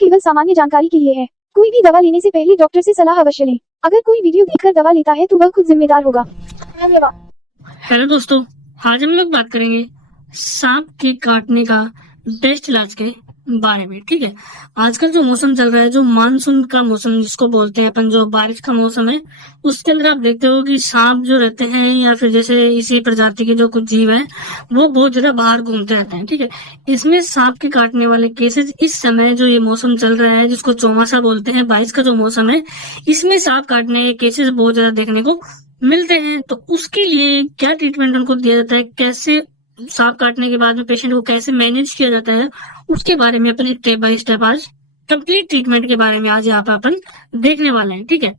केवल सामान्य जानकारी के लिए है। कोई भी दवा लेने से पहले डॉक्टर से सलाह अवश्य लें। अगर कोई वीडियो देखकर दवा लेता है तो वह खुद जिम्मेदार होगा। धन्यवाद। हेलो दोस्तों, आज हम लोग बात करेंगे सांप के काटने का बेस्ट इलाज के बारे में। ठीक है, आजकल जो मौसम चल रहा है, जो मानसून का मौसम जिसको बोलते हैं अपन, जो बारिश का मौसम है, उसके अंदर आप देखते हो कि सांप जो रहते हैं या फिर जैसे इसी प्रजाति के जो कुछ जीव हैं वो बहुत ज्यादा बाहर घूमते रहते हैं। ठीक है, इसमें सांप के काटने वाले केसेस इस समय जो ये मौसम चल रहा है जिसको चौमासा बोलते हैं, बारिश का जो मौसम है, इसमें सांप काटने के केसेस बहुत ज्यादा देखने को मिलते हैं। तो उसके लिए क्या ट्रीटमेंट उनको दिया जाता है, कैसे सांप काटने के बाद में पेशेंट को कैसे मैनेज किया जाता है, उसके बारे में अपन स्टेप बाय स्टेप आज कंप्लीट ट्रीटमेंट के बारे में आज यहाँ पे अपन देखने वाले हैं। ठीक है,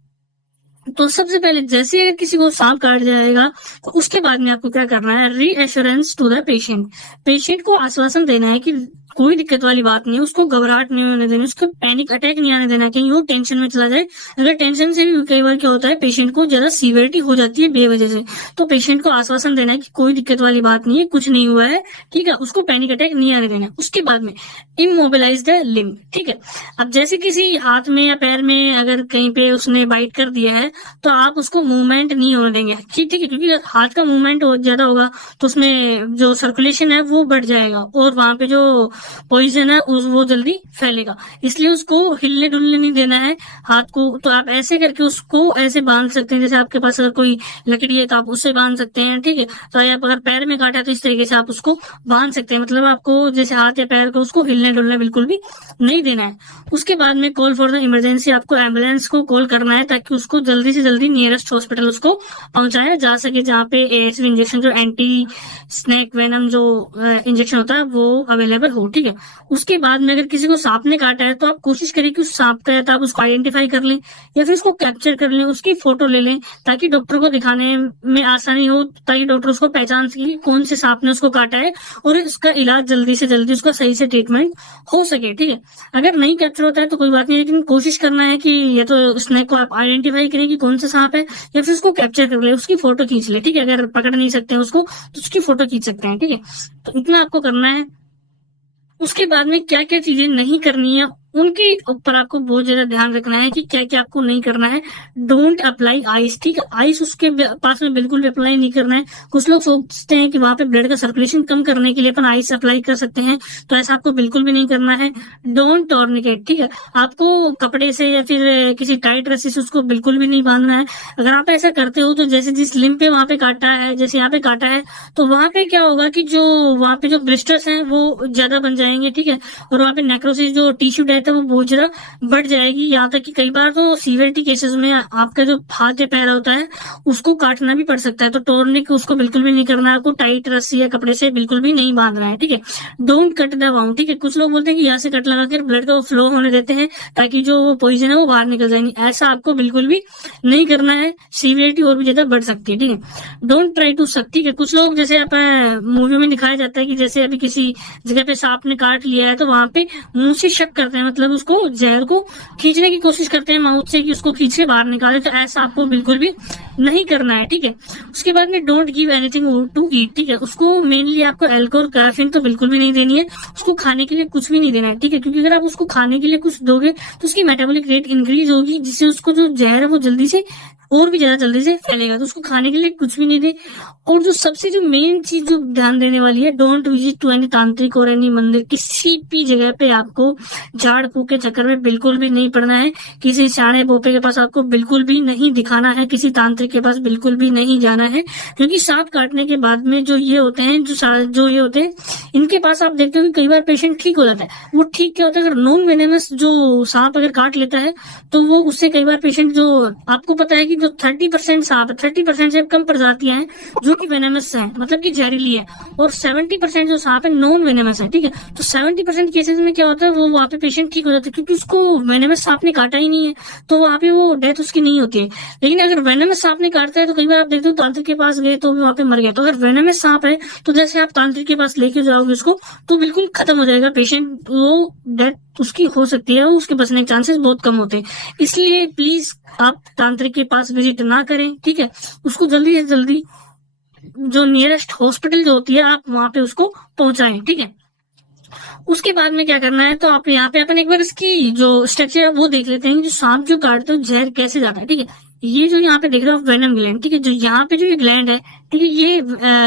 तो सबसे पहले जैसे अगर किसी को सांप काट जाएगा तो उसके बाद में आपको क्या करना है, reassurance to the patient. Patient को आश्वासन देना है कि कोई दिक्कत वाली बात नहीं है, उसको घबराहट नहीं होने देनी, उसको पैनिक अटैक नहीं आने देना, कहीं वो टेंशन में चला जाए। अगर टेंशन से भी कई बार क्या होता है, पेशेंट को ज्यादा सीवियरिटी हो जाती है बेवजह से, तो पेशेंट को आश्वासन देना है कि कोई दिक्कत वाली बात नहीं है, कुछ नहीं हुआ है। ठीक है, उसको पैनिक अटैक नहीं आने देना। उसके बाद में इमोबिलाइज द लिम्ब। ठीक है, अब जैसे किसी हाथ में या पैर में अगर कहीं पे उसने बाइट कर दिया है तो आप उसको मूवमेंट नहीं होने देंगे। ठीक है, क्योंकि हाथ का मूवमेंट ज्यादा होगा तो उसमें जो सर्कुलेशन है वो बढ़ जाएगा और वहां पे जो पॉइजन है वो जल्दी फैलेगा। इसलिए उसको हिलने डुलने नहीं देना है हाथ को। तो आप ऐसे करके उसको ऐसे बांध सकते हैं, जैसे आपके पास अगर कोई लकड़ी है तो आप उससे बांध सकते हैं। ठीक है, तो आप अगर पैर में काटा तो इस तरीके से आप उसको बांध सकते हैं। मतलब आपको जैसे हाथ या पैर को उसको हिलने डुलने बिल्कुल भी नहीं देना है। उसके बाद में कॉल फॉर द इमरजेंसी, आपको एम्बुलेंस को कॉल करना है ताकि उसको जल्दी से जल्दी नियरेस्ट हॉस्पिटल उसको पहुंचाया जा सके, जहाँ पे एएसवी इंजेक्शन, जो एंटी स्नेक वेनम जो इंजेक्शन होता है, वो अवेलेबल हो। ठीक है, उसके बाद में अगर किसी को सांप ने काटा है तो आप कोशिश करें कि उस सांप का या तो आप उसको आइडेंटिफाई कर लें या फिर उसको कैप्चर कर लें, उसकी फोटो ले लें ताकि डॉक्टर को दिखाने में आसानी हो, ताकि डॉक्टर उसको पहचान सके कि कौन से सांप ने उसको काटा है और उसका इलाज जल्दी से जल्दी, उसका सही से ट्रीटमेंट हो सके। ठीक है, अगर नहीं कैप्चर होता है तो कोई बात नहीं, लेकिन कोशिश करना है कि ये तो स्नेक को आप आइडेंटिफाई करें कि कौन सा सांप है या फिर उसको कैप्चर कर ले, उसकी फोटो खींच ले। ठीक है, अगर पकड़ नहीं सकते हैं उसको तो उसकी फोटो खींच सकते हैं। ठीक है, तो इतना आपको करना है। उसके बाद में क्या क्या चीजें नहीं करनी है उनके ऊपर आपको बहुत ज्यादा ध्यान रखना है कि क्या क्या आपको नहीं करना है। Don't apply ice. ठीक है, आइस उसके पास में बिल्कुल भी अप्लाई नहीं करना है। कुछ लोग सोचते हैं कि वहां पे ब्लड का सर्कुलेशन कम करने के लिए अपन आइस अप्लाई कर सकते हैं, तो ऐसा आपको बिल्कुल भी नहीं करना है। डोंट टॉर्निकेट। ठीक है, आपको कपड़े से या फिर किसी टाइट रस्सी से उसको बिल्कुल भी नहीं बांधना है। अगर आप ऐसा करते हो तो जैसे जिस लिम्ब पे वहां पे काटा है, जैसे यहाँ पे काटा है, तो वहां पे क्या होगा कि जो वहां पे जो ब्लिस्टर्स हैं वो ज्यादा बन जाएंगे। ठीक है, और वहां पे नेक्रोसिस जो टिश्यू डेथ है वो बहुत ज्यादा बढ़ जाएगी। यहाँ तक कि कई बार तो सीवियरिटी केसेस में आपका जो हाथ या पैर होता है उसको काटना भी पड़ सकता है। तो टोर्निक उसको बिल्कुल भी नहीं करना है, आपको टाइट रस्सी या कपड़े से बिल्कुल भी नहीं बांधना है। ठीक है, डोंट कट द वाउंड। ठीक है, कुछ लोग बोलते हैं कि यहाँ से कट लगा कर ब्लड को फ्लो होने देते हैं ताकि जो पॉइजन है वो बाहर निकल जाएंगे, ऐसा आपको बिल्कुल भी नहीं करना है, सीवियरिटी और भी ज्यादा बढ़ सकती है। ठीक है, डोंट ट्राई टू सक। ठीक है, कुछ लोग जैसे अपन मूवी में दिखाया जाता है कि जैसे अभी किसी जगह पे सांप ने काट लिया है तो वहां पे मुंह से शक करते हैं, मतलब उसको जहर को खींचने की कोशिश करते हैं माउथ से कि उसको खींच के बाहर निकाले, तो ऐसा आपको बिल्कुल भी नहीं करना है। ठीक है, उसके बाद में don't give anything to eat. ठीक है, उसको मेनली आपको अल्कोहल कैफीन तो बिल्कुल भी नहीं देनी है, उसको खाने के लिए कुछ भी नहीं देना है। ठीक है, क्योंकि अगर आप उसको खाने के लिए कुछ दोगे तो उसकी मेटाबॉलिक रेट इंक्रीज होगी, जिससे उसको जो जहर है वो जल्दी से और भी ज्यादा जल्दी से फैलेगा। तो उसको खाने के लिए कुछ भी नहीं दे। और जो सबसे जो मेन चीज जो ध्यान देने वाली है, डोंट विजिट टू एनी तांत्रिक और एनी मंदिर। किसी भी जगह पे आपको झाड़ फूक के चक्कर में बिल्कुल भी नहीं पड़ना है। किसी शाणे बोपे के पास आपको बिल्कुल भी नहीं दिखाना है, किसी तांत्रिक के पास बिल्कुल भी नहीं जाना है, क्योंकि सांप काटने के बाद में जो ये होते हैं, जो ये होते हैं, इनके पास आप देखते हो कि कई बार पेशेंट ठीक हो जाता है। वो ठीक क्या होता है, अगर नॉन वेनेमस जो सांप अगर काट लेता है तो वो उससे कई बार पेशेंट, जो आपको पता है कि जो 30% सांप, 30% से कम प्रजातियां हैं जो कि वेनेमस है, मतलब कि जहरीली है, और 70% जो सांप है नॉन वेनेमस है। ठीक है, तो 70% केसेस में क्या होता है, वो वहाँ पे पेशेंट ठीक हो जाता है क्योंकि उसको वेनेमस सांप ने काटा ही नहीं है, तो वहाँ पे वो डेथ उसकी नहीं होती है। लेकिन अगर वेनेमस सांप ने काटता है तो कई बार आप देखते हो तांत्रिक के पास गए तो वहाँ पे मर गया। तो अगर वेनेमस सांप है तो जैसे आप तांत्रिक के पास लेके जाओगे उसको तो बिल्कुल खत्म हो जाएगा पेशेंट, वो डेथ उसकी हो सकती है, उसके बचने के चांसेस बहुत कम होते हैं। इसलिए प्लीज आप तांत्रिक के पास विजिट ना करें। ठीक है, उसको जल्दी से जल्दी जो नियरेस्ट हॉस्पिटल जो होती है आप वहां पे उसको पहुंचाएं। ठीक है, उसके बाद में क्या करना है, तो आप यहाँ पे अपन एक बार इसकी जो स्ट्रक्चर है वो देख लेते हैं, जो सांप जो काटते हैं जहर कैसे जाता है। ठीक है, ये जो यहाँ पे देख रहे हो वेनम ग्लैंड, ठीक है, जो यहाँ पे जो ये ग्लैंड है, ठीक है, ये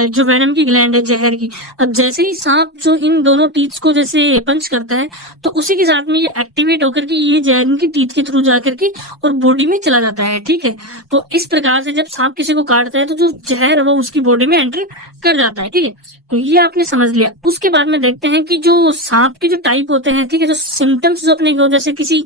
जो वेनम की ग्लैंड है जहर की। अब जैसे ही सांप जो इन दोनों टीथ को जैसे पंच करता है, तो उसी के साथ में ये एक्टिवेट होकर के ये जहर इनकी टीथ के थ्रू जाकर के और बॉडी में चला जाता है। ठीक है, तो इस प्रकार से जब सांप किसी को काटता है तो जो जहर है वो उसकी बॉडी में एंटर कर जाता है। ठीक है, तो ये आपने समझ लिया। उसके बाद में देखते हैं कि जो सांप के जो टाइप होते हैं, ठीक है, जो सिम्टम्स जो अपने को, जैसे किसी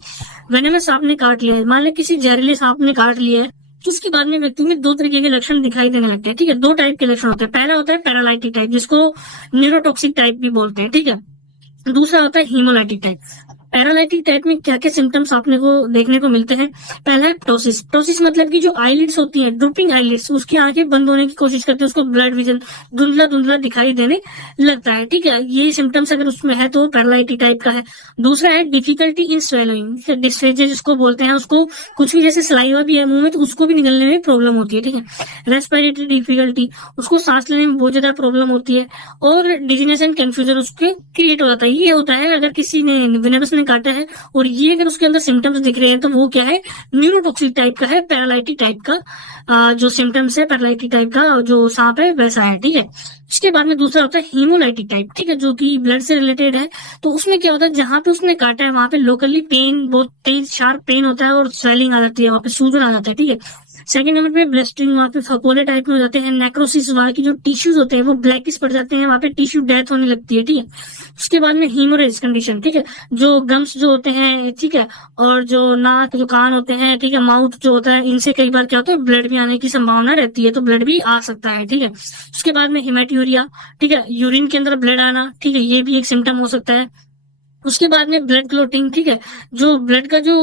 वेनेमस सांप ने काट लिया है, मान लो किसी जहरीले सांप ने काट लिया है, तो उसके बाद में व्यक्ति में दो तरीके के लक्षण दिखाई देने लगते हैं। ठीक है, दो टाइप के लक्षण होते हैं। पहला होता है पैरालाइटिक टाइप, जिसको न्यूरोटॉक्सिक टाइप भी बोलते हैं। ठीक है, दूसरा होता है हीमोलाइटिक टाइप। पैरालाइटिक टाइप में क्या क्या सिम्टम्स आपने को देखने को मिलते हैं? पहला है प्टोसिस। प्टोसिस मतलब कि जो आईलिड्स होती हैं, ड्रूपिंग आईलिड्स, उसकी आंखें बंद होने की कोशिश करते हैं, उसको ब्लड विजन धुंधला धुंधला दिखाई देने लगता है। ठीक है, ये सिम्टम्स अगर उसमें है तो पैरालाइटिक टाइप का है। दूसरा है डिफिकल्टी इन स्वेलोइंग, डिस्फेजिया जिसको बोलते हैं, उसको कुछ भी जैसे सलाइवा भी है मुंह में तो उसको भी निकलने में प्रॉब्लम होती है। ठीक है, रेस्पिरेटरी डिफिकल्टी, उसको सांस लेने में बहुत ज्यादा प्रॉब्लम होती है, और डिजीनेस एंड कंफ्यूजन उसके क्रिएट हो जाता है। ये होता है अगर किसी ने वेनेमस ने काटा है और ये अगर उसके अंदर सिम्टम्स दिख रहे हैं तो वो क्या है, न्यूरोटॉक्सिक टाइप का है, पैरालाइटिक टाइप का जो सिम्टम्स है पैरालाइटिक टाइप का जो सांप है वैसा है। ठीक है, उसके बाद में दूसरा होता है हीमोलाइटिक टाइप। ठीक है, जो कि ब्लड से रिलेटेड है। तो उसमें क्या होता है, जहां पे उसने काटा है वहां पे लोकली पेन, बहुत तेज शार्प पेन होता है और स्वेलिंग आ जाती है, वहां पे सूजन आ जाता है। ठीक है, सेकंड नंबर पे ब्लिस्टरिंग, वहां पे फपोले टाइप में हो जाते हैं। नेक्रोसिस, वहां की जो टिश्यूज होते हैं वो ब्लैकिश पड़ जाते हैं, वहां पे टिश्यू डेथ होने लगती है। ठीक है, उसके बाद में हीमोरेज कंडीशन। ठीक है, जो गम्स जो होते हैं, ठीक है, और जो नाक जो कान होते हैं, ठीक है, माउथ जो होता है, इनसे कई बार क्या होता है, ब्लड भी आने की संभावना रहती है, तो ब्लड भी आ सकता है। ठीक है, उसके बाद में हेमेटूरिया, ठीक है, यूरिन के अंदर ब्लड आना, ठीक है, ये भी एक सिम्टम हो सकता है। उसके बाद में ब्लड क्लोटिंग। ठीक है, जो ब्लड का जो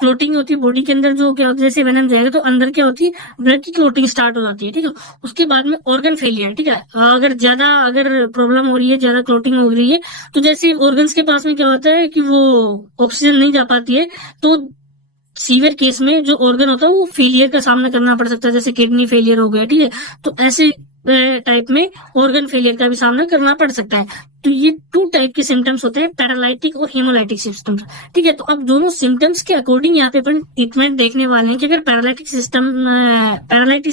क्लोटिंग होती है बॉडी के अंदर, जो क्या होता है, जैसे वेनम जाएगा तो अंदर क्या होती है, ब्लड की क्लोटिंग स्टार्ट हो जाती है। ठीक है, उसके बाद में ऑर्गन फेलियर। ठीक है, अगर प्रॉब्लम हो रही है, ज्यादा क्लोटिंग हो रही है, तो जैसे ऑर्गन्स के पास में क्या होता है कि वो ऑक्सीजन नहीं जा पाती है, तो सीवियर केस में जो ऑर्गन होता है वो फेलियर का सामना करना पड़ सकता है, जैसे किडनी फेलियर हो गया। ठीक है, तो ऐसे टाइप में ऑर्गन फेलियर का भी सामना करना पड़ सकता है। तो ये टू टाइप के सिम्टम्स होते हैं, पैरालाइटिक और हेमोलाइटिक सिम्टम्स। ठीक है, तो अब दोनों सिम्टम्स के अकॉर्डिंग यहाँ पे अपन ट्रीटमेंट देखने वाले हैं कि अगर पैरालाइटिक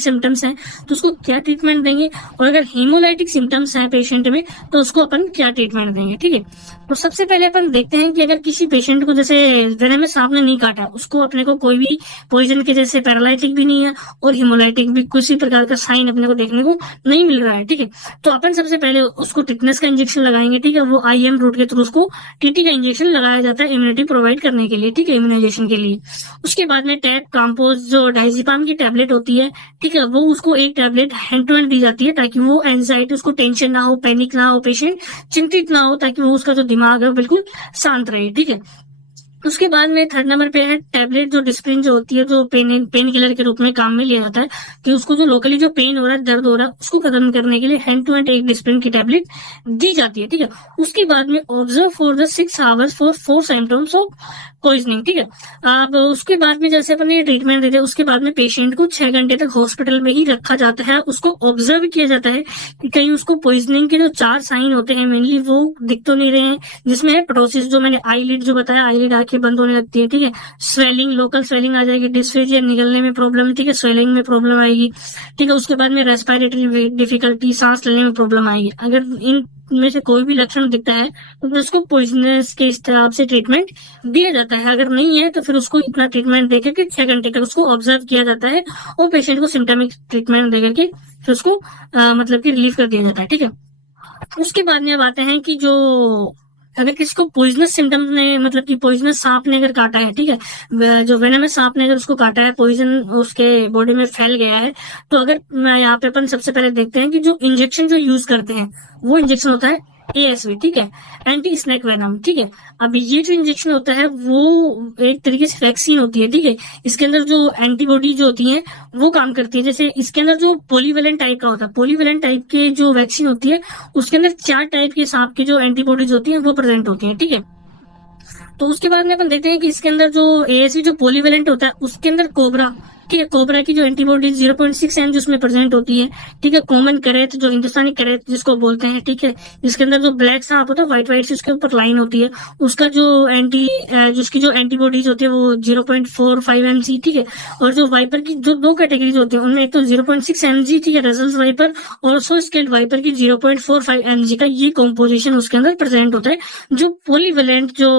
सिम्टम्स हैं तो उसको क्या ट्रीटमेंट देंगे, और अगर हेमोलाइटिक सिम्टम्स हैं पेशेंट में तो उसको अपन क्या ट्रीटमेंट देंगे। ठीक है, तो सबसे पहले अपन देखते हैं कि अगर किसी पेशेंट को जैसे वेनेमस सांप ने नहीं काटा, उसको अपने को कोई भी पॉइजन के जैसे पैरालाइटिक भी नहीं है और हेमोलाइटिक भी किसी प्रकार का साइन अपने को देखने को नहीं मिल रहा है। ठीक है, तो अपन सबसे पहले उसको टिटनेस का इंजेक्शन लगाएंगे। ठीक है, वो आईएम रूट के थ्रू उसको टीटी का इंजेक्शन लगाया जाता है इम्यूनिटी प्रोवाइड करने के लिए। ठीक है, इम्यूनाइजेशन के लिए। उसके बाद में टैप काम्पोज जो डाइजिपाम की टैबलेट होती है, ठीक है, वो उसको एक टैबलेट हैंड टू हैंड दी जाती है ताकि वो एंजाइटी, उसको टेंशन ना हो, पैनिक ना हो, पेशेंट चिंतित ना हो, ताकि वो उसका जो दिमाग है वो बिल्कुल शांत रहे। ठीक है, उसके बाद में थर्ड नंबर पे है टैबलेट, जो डिस्प्रिन जो होती है, जो पेन किलर के रूप में काम में लिया जाता है, कि उसको जो लोकली जो पेन हो रहा है, दर्द हो रहा है, उसको खत्म करने के लिए हैंड टू हैंड एक डिस्प्रिन की टैबलेट दी जाती है। ठीक है, उसके बाद में observe for the 6 hours for 4 symptoms of poisoning. ठीक है, अब उसके बाद में जैसे अपन ये ट्रीटमेंट देते हैं, उसके बाद में पेशेंट को 6 घंटे तक हॉस्पिटल में ही रखा जाता है। उसको ऑब्जर्व किया जाता है कि कहीं उसको पॉइजनिंग के जो 4 साइन होते हैं मेनली वो दिख तो नहीं रहे हैं, जिसमें है प्टोसिस, जो मैंने आईलिड जो बताया, आईलिड आंखें बंद होने लगती है। ठीक है, स्वेलिंग, लोकल स्वेलिंग आ जाएगी, डिस्फेजिया, निगलने में प्रॉब्लम, ठीक है, स्वेलिंग में प्रॉब्लम आएगी। ठीक है, उसके बाद में रेस्पिरेटरी डिफिकल्टी, सांस लेने में प्रॉब्लम आएगी। अगर इन में से कोई भी लक्षण दिखता है तो फिर उसको पॉइजनस के हिसाब से ट्रीटमेंट दिया जाता है। अगर नहीं है तो फिर उसको इतना ट्रीटमेंट देकर के 6 घंटे तक उसको ऑब्जर्व किया जाता है और पेशेंट को सिम्टमिक ट्रीटमेंट देकर के फिर उसको मतलब कि रिलीव कर दिया जाता है। ठीक है, उसके बाद में अब आते हैं कि जो अगर किसी को पॉइजनस सिम्टम्स ने, मतलब कि पॉइजनस सांप ने अगर काटा है, ठीक है, जो वेनमस सांप ने अगर उसको काटा है, पॉइजन उसके बॉडी में फैल गया है, तो अगर यहाँ पे अपन सबसे पहले देखते हैं कि जो इंजेक्शन जो यूज करते हैं वो इंजेक्शन होता है ASV। ठीक है, एंटी स्नेक वेनम। ठीक है, अब ये जो इंजेक्शन होता है वो एक तरीके से वैक्सीन होती है। ठीक है, इसके अंदर जो एंटीबॉडी जो होती है वो काम करती है। जैसे इसके अंदर जो पॉलीवेलेंट टाइप का होता है, पॉलीवेलेंट टाइप के जो वैक्सीन होती है उसके अंदर 4 टाइप के सांप की जो एंटीबॉडीज होती है वो प्रेजेंट होती है। ठीक है, तो उसके बाद में अपन देखते हैं कि इसके अंदर जो ASV जो पॉलीवेलेंट होता है उसके अंदर कोबरा, ठीक है। कोबरा की जो एंटीबॉडी 0.6 mg उसमें प्रेजेंट होती है, ठीक है। कॉमन करेत जो हिंदुस्तानी करेत जिसको बोलते हैं, ठीक है, इसके अंदर जो ब्लैक सांप होता है व्हाइट व्हाइट से उसके ऊपर लाइन होती है, उसका जो जिसकी जो एंटीबॉडीज होती है वो 0.45 mg, ठीक है। और जो वाइपर की जो दो कैटेगरीज होती है उनमें एक तो 0.6 mg, ठीक है, रजल्स वाइपर, और सो स्केल्ड वाइपर की 0.45 mg का ये कॉम्पोजिशन उसके अंदर प्रेजेंट होता है, जो पॉलीवेलेंट जो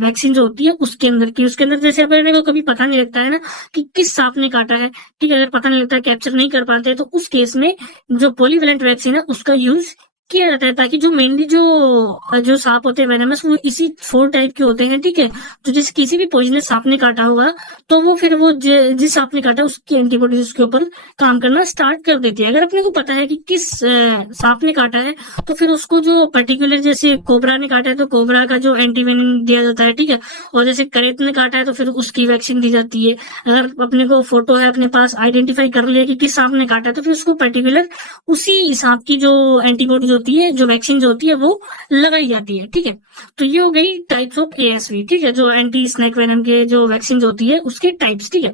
वैक्सीन जो होती है उसके अंदर की। उसके अंदर जैसे अपने को कभी पता नहीं लगता है ना कि किस सांप ने काटा है, ठीक है, अगर पता नहीं लगता, कैप्चर नहीं कर पाते, तो उस केस में जो पॉलीवेलेंट वैक्सीन है उसका यूज किया जाता है, ताकि जो मेनली जो सांप होते हैं वेनमस वो इसी 4 टाइप के होते हैं, ठीक है। तो जैसे किसी भी पॉइजनस सांप ने काटा होगा तो वो फिर वो जिस सांप ने काटा उसकी एंटीबॉडीज उसके ऊपर काम करना स्टार्ट कर देती है। अगर अपने को पता है कि किस सांप ने काटा है तो फिर उसको जो पर्टिकुलर, जैसे कोबरा ने काटा है तो कोबरा का जो एंटीवेनम दिया जाता है, ठीक है। और जैसे करेत ने काटा है तो फिर उसकी वैक्सीन दी जाती है। अगर अपने को फोटो है अपने पास, आइडेंटिफाई कर लिया कि किस सांप ने काटा है, तो फिर उसको पर्टिकुलर उसी सांप की जो एंटीबॉडीज होती है, जो वैक्सीन जो होती है वो लगाई जाती है, ठीक है। तो ये हो गई टाइप्स ऑफ एएसवी, ठीक है, जो एंटी स्नेक वेनम के जो वैक्सीन होती है उसके टाइप्स, ठीक है।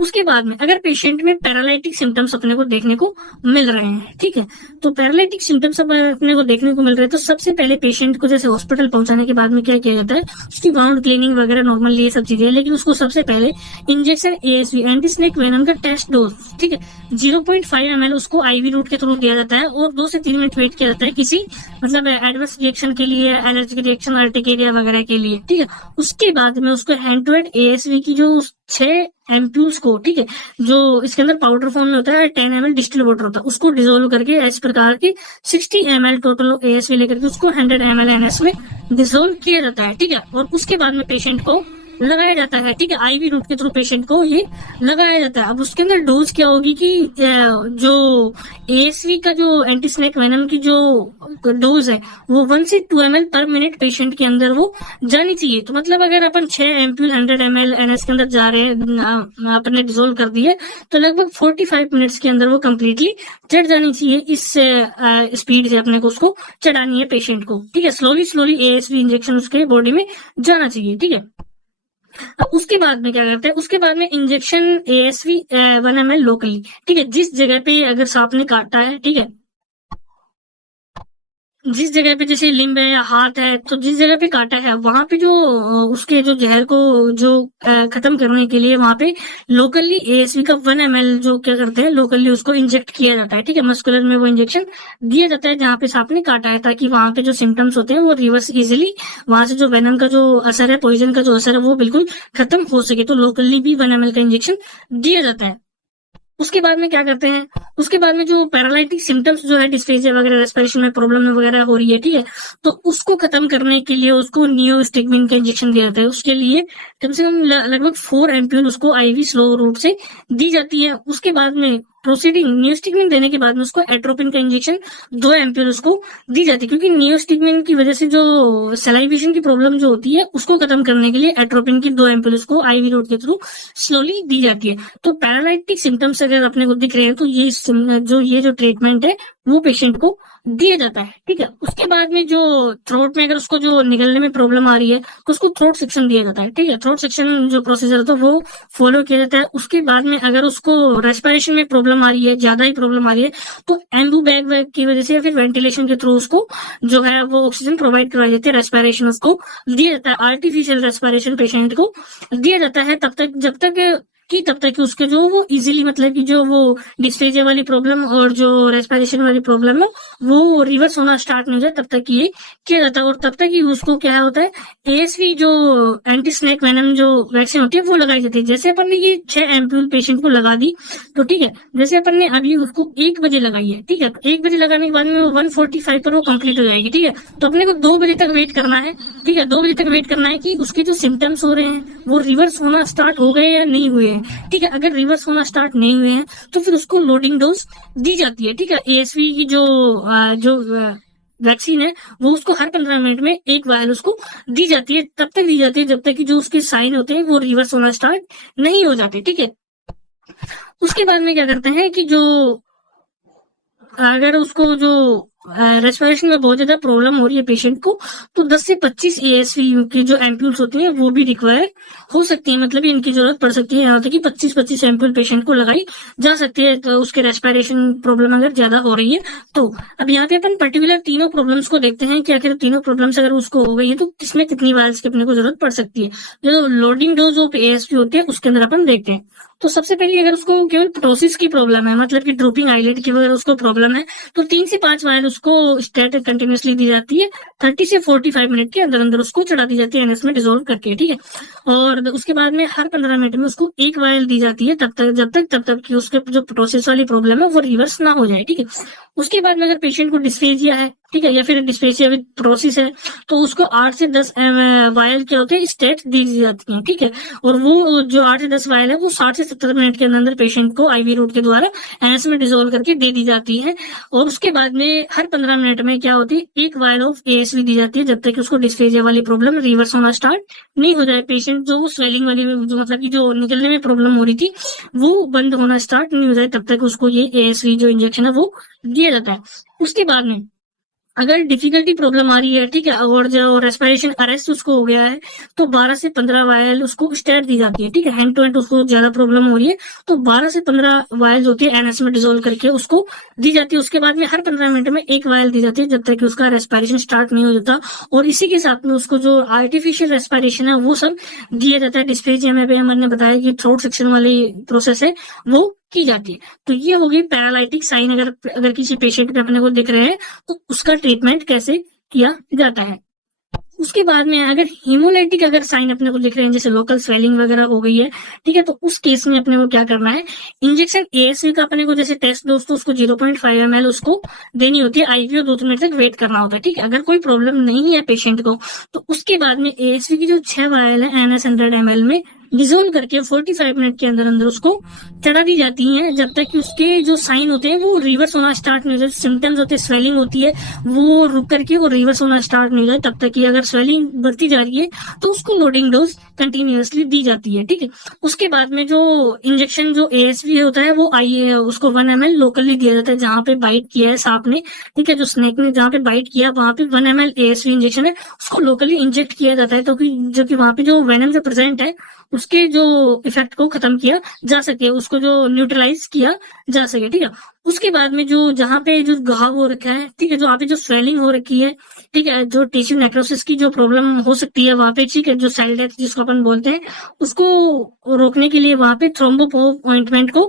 उसके बाद में अगर पेशेंट में पैरालिटिक सिम्टम्स अपने को देखने को मिल रहे हैं, ठीक है, तो पैरालिटिक सिम्टम्स अपने को देखने को मिल रहे हैं तो सबसे पहले पेशेंट को जैसे हॉस्पिटल पहुंचाने के बाद में क्या किया जाता है, उसकी वाउंड क्लीनिंग वगैरह नॉर्मली ये सब चीजें, लेकिन उसको सबसे पहले injection ASV anti snake venom का टेस्ट डोज, ठीक है, 0.5 ml उसको आईवी रूट के थ्रू दिया जाता है और 2 से 3 मिनट वेट किया जाता है किसी मतलब एडवर्स रिएक्शन के लिए, एलर्जिक रिएक्शन, अर्टिकेरिया वगैरह के लिए, ठीक है। उसके बाद में उसको हैंड टू हैंड एएसवी की जो 6 एम्प्यूल्स को, ठीक है, जो इसके अंदर पाउडर फॉर्म में होता है 10 ml डिस्टिल वाटर होता है, उसको डिसोल्व करके इस प्रकार के 60 ml टोटल एएसवी लेकर के उसको 100 ml एनएस में डिसोल्व किया जाता है, ठीक है। और उसके बाद में पेशेंट को लगाया जाता है, ठीक है, आईवी रूट के थ्रू पेशेंट को ये लगाया जाता है। अब उसके अंदर डोज क्या होगी कि जो एएसवी का जो एंटी स्नेक वेनम की जो डोज है वो 1 से 2 ml पर मिनट पेशेंट के अंदर वो जानी चाहिए। तो मतलब अगर अपन 6 एम्प्यूल 100 ml एनएस के अंदर जा रहे हैं, अपने डिसोल्व कर दिए, तो लगभग 45 मिनट्स के अंदर वो कम्प्लीटली चढ़ जानी चाहिए। इस स्पीड से अपने को उसको चढ़ानी है पेशेंट को, ठीक है। स्लोली स्लोली एएसवी इंजेक्शन उसके बॉडी में जाना चाहिए, ठीक है। अब उसके बाद में क्या करते हैं, उसके बाद में इंजेक्शन एएसवी 1 ml लोकली, ठीक है, जिस जगह पे अगर सांप ने काटा है, ठीक है, जिस जगह पे जैसे लिम्ब है या हाथ है, तो जिस जगह पे काटा है वहां पे जो उसके जो जहर को जो खत्म करने के लिए वहां पे लोकली एएसवी का 1 ml जो क्या करते हैं लोकली उसको इंजेक्ट किया जाता है, ठीक है। मस्कुलर में वो इंजेक्शन दिया जाता है जहाँ पे सांप ने काटा है, ताकि वहां पे जो सिम्टम्स होते हैं वो रिवर्स इजिली वहां से जो वेनम का जो असर है, पॉइजन का जो असर है वो बिल्कुल खत्म हो सके। तो लोकली भी 1 ml का इंजेक्शन दिया जाता है। उसके बाद में क्या करते हैं, उसके बाद में जो पैरालिटिक सिम्टम्स जो है, डिस्फेजिया वगैरह, रेस्पिरेशन में प्रॉब्लम वगैरह हो रही है, ठीक है, तो उसको खत्म करने के लिए उसको नियोस्टिगमिन का इंजेक्शन दिया जाता है। उसके लिए कम से कम लगभग 4 एम्प्यूल उसको आईवी स्लो रूट से दी जाती है। उसके बाद में प्रोसीडिंग नियोस्टिगमिन देने के बाद में उसको एट्रोपिन का इंजेक्शन 2 एम्प्यूल उसको दी जाती है, क्योंकि नियोस्टिगमिन की वजह से जो सलाइवेशन की प्रॉब्लम जो होती है उसको खत्म करने के लिए एट्रोपिन की 2 एम्प्यूल उसको आईवी रूट के थ्रू स्लोली दी जाती है। तो पैरालिटिक सिम्टम्स अगर अपने को दिख रहे हैं तो ये जो ट्रीटमेंट है वो पेशेंट को दिया जाता है, ठीक है। उसके बाद में जो थ्रोट में अगर उसको जो निकलने में प्रॉब्लम आ रही है तो उसको थ्रोट सेक्शन दिया जाता है, ठीक है। थ्रोट सेक्शन जो प्रोसीजर है तो वो फॉलो किया जाता है। उसके बाद में अगर उसको रेस्पिरेशन में प्रॉब्लम आ रही है, ज्यादा ही प्रॉब्लम आ रही है, तो एम्बू बैग की वजह से या फिर वेंटिलेशन के थ्रू उसको जो है वो ऑक्सीजन प्रोवाइड करवाई जाती है, रेस्पिरेशन उसको दिया जाता है, आर्टिफिशियल रेस्पिरेशन पेशेंट को दिया जाता है तब तक कि उसके जो वो इजीली मतलब कि जो वो डिस्फेजिया वाली प्रॉब्लम और जो रेस्पिरेशन वाली प्रॉब्लम है वो रिवर्स होना स्टार्ट नहीं हो जाए, तब तक ये किया जाता है। और तब तक ही उसको क्या होता है, एएसवी जो एंटी स्नेक वेनम जो वैक्सीन होती है वो लगाई जाती है। जैसे अपन ने ये 6 एम्प्यूल पेशेंट को लगा दी, तो ठीक है, जैसे अपन ने अभी उसको 1 बजे लगाई है, ठीक है, तो 1 बजे लगाने के बाद में 1:45 पर वो कंप्लीट हो जाएगी, ठीक है। तो अपने को 2 बजे तक वेट करना है, ठीक है, 2 बजे तक वेट करना है कि उसके जो सिम्टम्स हो रहे हैं वो रिवर्स होना स्टार्ट हो गए या नहीं हुए हैं, ठीक है। अगर रिवर्स होना स्टार्ट नहीं हुए हैं तो फिर उसको लोडिंग डोज दी जाती है, ठीक है। एएसवी की जो वैक्सीन है वो उसको हर 15 मिनट में एक वायल उसको दी जाती है, तब तक दी जाती है जब तक कि जो उसके साइन होते हैं वो रिवर्स होना स्टार्ट नहीं हो जाते, ठीक है। उसके बाद में क्या करते हैं कि जो अगर उसको जो रेस्पिरेशन में बहुत ज्यादा प्रॉब्लम हो रही है पेशेंट को, तो 10 से 25 एएसवी की जो एम्प्यूल्स होती हैं वो भी रिक्वायर हो सकती है, मतलब इनकी जरूरत पड़ सकती है। यहाँ तक कि 25-25 एम्प्यूल पेशेंट को लगाई जा सकती है, तो उसके रेस्पिरेशन प्रॉब्लम अगर ज्यादा हो रही है तो। अब यहाँ पे अपन पर्टिकुलर तीनों प्रॉब्लम्स को देखते हैं कि आखिर तीनों प्रॉब्लम्स अगर उसको हो गई है तो किसमें कितनी वायल्स की अपने को जरूरत पड़ सकती है। जो लोडिंग डोज ऑफ एएसवी होती है उसके अंदर अपन देखते हैं। तो सबसे पहले अगर उसको केवल प्टोसिस की प्रॉब्लम है, मतलब कि ड्रूपिंग आईलिड की अगर उसको प्रॉब्लम है, तो 3 से 5 वायल उसको स्टेट कंटिन्यूसली दी जाती है। 30 से 45 मिनट के अंदर अंदर उसको चढ़ा दी जाती है एनएस में डिजोल्व करके, ठीक है। और उसके बाद में हर 15 मिनट में उसको एक वायल दी जाती है, तब तक कि उसके जो प्टोसिस वाली प्रॉब्लम है वो रिवर्स ना हो जाए, ठीक है। उसके बाद में अगर पेशेंट को डिस्फेजिया है, ठीक है, या फिर डिस्फेजिया विद प्रोसिस है, तो उसको 8 से 10 वायल क्या होते हैं स्टेट दी जाती हैं, ठीक है। और वो जो 8 से 10 वायल है वो 60 से 70 मिनट के अंदर पेशेंट को आईवी रूट के द्वारा एनएस में डिजोल्व करके दे दी जाती है। और उसके बाद में हर 15 मिनट में क्या होती है एक वायल ऑफ एएसवी दी जाती है, जब तक कि उसको डिस्फेजिया वाली प्रॉब्लम रिवर्स होना स्टार्ट नहीं हो जाए। पेशेंट जो स्वेलिंग वाली जो मतलब कि जो निकलने में प्रॉब्लम हो रही थी वो बंद होना स्टार्ट नहीं हो जाए, तब तक उसको ये एएसवी जो इंजेक्शन है वो दिया जाता है। उसके बाद में अगर डिफिकल्टी प्रॉब्लम आ रही है, ठीक है, और जो रेस्पिरेशन अरेस्ट उसको हो गया है, तो 12 से 15 वायल उसको स्टेट दी जाती है, ठीक है। हैंड टू हैंड उसको ज्यादा प्रॉब्लम हो रही है तो 12 से 15 वायल होती है एनएस में डिजोल्व करके उसको दी जाती है। उसके बाद में हर 15 मिनट में एक वायल दी जाती है, जब तक कि उसका रेस्पिरेशन स्टार्ट नहीं हो जाता। और इसी के साथ में उसको जो आर्टिफिशियल रेस्पिरेशन है वो सब दिया जाता है। डिस्पेजिया में भी हमने बताया कि थ्रोट सेक्शन वाली प्रोसेस है वो की जाती है। तो ये हो गई पैरालाइटिक साइन, अगर अगर किसी पेशेंट पे अपने को दिख रहे हैं तो उसका ट्रीटमेंट कैसे किया जाता है। उसके बाद में अगर हीमोलाइटिक अगर साइन अपने को दिख रहे हैं, जैसे लोकल स्वेलिंग वगैरह हो गई है, ठीक है, तो उस केस में अपने को क्या करना है, इंजेक्शन एएसवी का अपने को जैसे टेस्ट दोस्तों उसको 0.5 ml उसको देनी होती है आईवी, और 2-3 मिनट तक वेट करना होता है, ठीक है। अगर कोई प्रॉब्लम नहीं है पेशेंट को तो उसके बाद में एएसवी की जो 6 वायल है एनएस 100 ml में डिजोल्व करके 45 मिनट के अंदर अंदर उसको चढ़ा दी जाती हैं, जब तक कि उसके जो साइन होते हैं वो रिवर्स होना स्टार्ट नहीं हो जाए। सिम्टम्स होते हैं, स्वेलिंग होती है, वो रुक करके वो रिवर्स होना स्टार्ट नहीं हो जाए, तब तक कि अगर स्वेलिंग बढ़ती जा रही है तो उसको लोडिंग डोज कंटिन्यूअसली दी जाती है, ठीक है। उसके बाद में जो इंजेक्शन जो एएसवी होता है वो उसको 1 ml लोकली दिया जाता है, जहाँ पे बाइट किया है सांप ने, ठीक है, जो स्नेक ने जहाँ पे बाइट किया वहां पे 1 ml एएसवी इंजेक्शन है उसको लोकली इंजेक्ट किया जाता है, तो कि जो कि वहां पे जो वेनम जो प्रेजेंट है उसके जो इफेक्ट को खत्म किया जा सके, उसको जो न्यूट्रलाइज किया जा सके, ठीक है। उसके बाद में जो जहाँ पे जो घाव हो रखा है, ठीक है, जो वहाँ पे जो स्वेलिंग हो रखी है, ठीक है, जो टिश्यू नेक्रोसिस की जो प्रॉब्लम हो सकती है वहां पे, ठीक है, जो सेल डेथ जिसको अपन बोलते हैं, उसको रोकने के लिए वहां पे थ्रोम्बोपोप ऑइंटमेंट को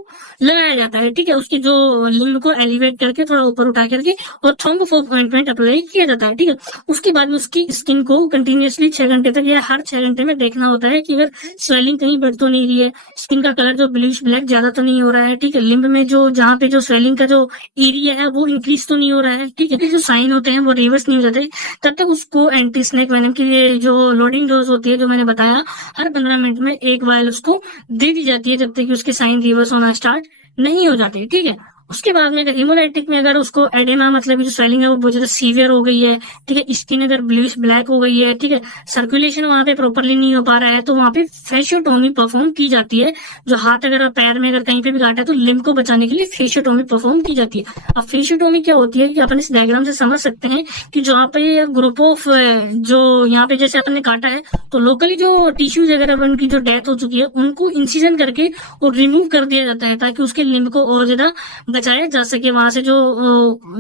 लगाया जाता है, ठीक है। उसकी जो लिंग को एलिवेट करके थोड़ा ऊपर उठा करके और थ्रोम्बोपोप ऑइंटमेंट अप्लाई किया जाता है, ठीक है। उसके बाद में उसकी स्किन को कंटिन्यूअसली 6 घंटे तक या हर 6 घंटे में देखना होता है कि अगर स्वेलिंग कहीं बढ़ तो नहीं रही है, स्किन का कलर जो ब्लूइश ब्लैक ज्यादा तो नहीं हो रहा है, ठीक है, लिम्ब में जो जहाँ पे जो स्वेलिंग का जो एरिया है वो इंक्रीज तो नहीं हो रहा है, ठीक है, जो साइन होते हैं वो रिवर्स नहीं हो जाते, तब तक उसको एंटी स्नेक वेनम की जो लोडिंग डोज होती है जो मैंने बताया हर 15 मिनट में एक वायल उसको दे दी जाती है, जब तक कि उसके साइन रिवर्स होना स्टार्ट नहीं हो जाते, ठीक है। उसके बाद में अगर हीमोलाइटिक में अगर उसको एडेमा मतलब जो स्वेलिंग है वो बहुत ज्यादा सीवियर हो गई है, ठीक है, स्किन अगर ब्लूइश ब्लैक हो गई है, ठीक है, सर्कुलेशन वहां पे प्रॉपरली नहीं हो पा रहा है, तो वहां पे फेशियोटोमी परफॉर्म की जाती है। जो हाथ अगर पैर में अगर कहीं पे भी काटा है तो लिम्ब को बचाने के लिए फेशियोटोमी परफॉर्म की जाती है। अब फेशियोटोमी क्या होती है कि अपन इस डायग्राम से समझ सकते हैं कि जहाँ पे ग्रुप ऑफ जो यहाँ पे जैसे अपन ने काटा है तो लोकली जो टिश्यूज अगर उनकी जो डेथ हो चुकी है उनको इंसिजन करके और रिमूव कर दिया जाता है, ताकि उसके लिम्ब को और ज्यादा बचाया जा सके, वहां से जो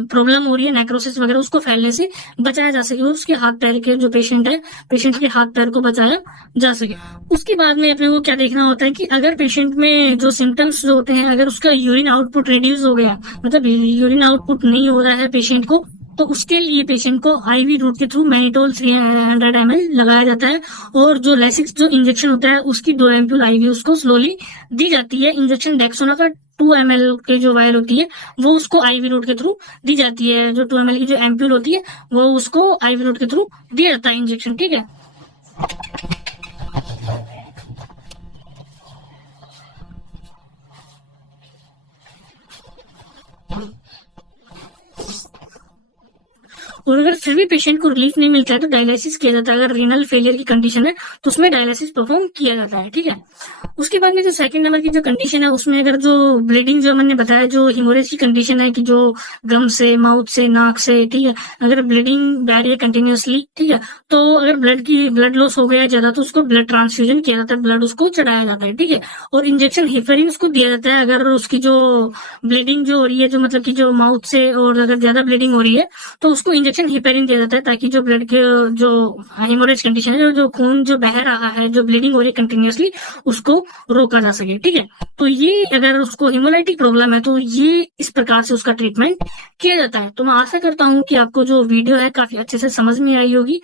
प्रॉब्लम हो रही है नेक्रोसिस वगैरह उसको फैलने से बचाया जा सके, और उसके हाथ पैर के जो पेशेंट है पेशेंट के हाथ पैर को बचाया जा सके। उसके बाद में अपने को क्या देखना होता है कि अगर पेशेंट में जो सिम्टम्स जो होते हैं, अगर उसका यूरिन आउटपुट रिड्यूस हो गया, मतलब यूरिन आउटपुट नहीं हो रहा है पेशेंट को, तो उसके लिए पेशेंट को आईवी रूट के थ्रू मैनिटोल 300 ml लगाया जाता है, और जो लेसिक्स जो इंजेक्शन होता है उसकी 2 एम्पूल आईवी उसको स्लोली दी जाती है। इंजेक्शन डेक्सोना का 2 ml के जो वायल होती है वो उसको आईवी रूट के थ्रू दी जाती है, जो 2 ml की जो एम्पूल होती है वो उसको आईवी रूट के थ्रू दिया जाता है इंजेक्शन, ठीक है। और अगर फिर भी पेशेंट को रिलीफ नहीं मिलता है तो डायलिसिस किया जाता है। अगर रीनल फेलियर की कंडीशन है तो उसमें डायलिसिस परफॉर्म किया जाता है, ठीक है। उसके बाद में जो सेकंड नंबर की जो कंडीशन है उसमें अगर जो ब्लीडिंग जो मैंने बताया जो हिमोरेज की कंडीशन है कि जो गम से, माउथ से, नाक से, ठीक है, अगर ब्लीडिंग बह रही है कंटिन्यूअसली, ठीक है, तो अगर ब्लड लॉस हो गया ज्यादा तो उसको ब्लड ट्रांसफ्यूजन किया जाता है, ब्लड उसको चढ़ाया जाता है, ठीक है। और इंजेक्शन हेपरिन उसको दिया जाता है अगर उसकी जो ब्लीडिंग जो हो रही है, जो मतलब कि जो माउथ से और अगर ज्यादा ब्लीडिंग हो रही है तो उसको इंजेक्शन हेपरिन दिया जाता है ताकि जो ब्लड के जो हेमोरेज कंडीशन है, जो खून जो बह रहा है, जो ब्लीडिंग हो रही है कंटिन्यूअसली, उसको रोका जा सके, ठीक है। तो ये अगर उसको हिमोलाइटिक प्रॉब्लम है तो ये इस प्रकार से उसका ट्रीटमेंट किया जाता है। तो मैं आशा करता हूँ कि आपको जो वीडियो है काफी अच्छे से समझ में आई होगी।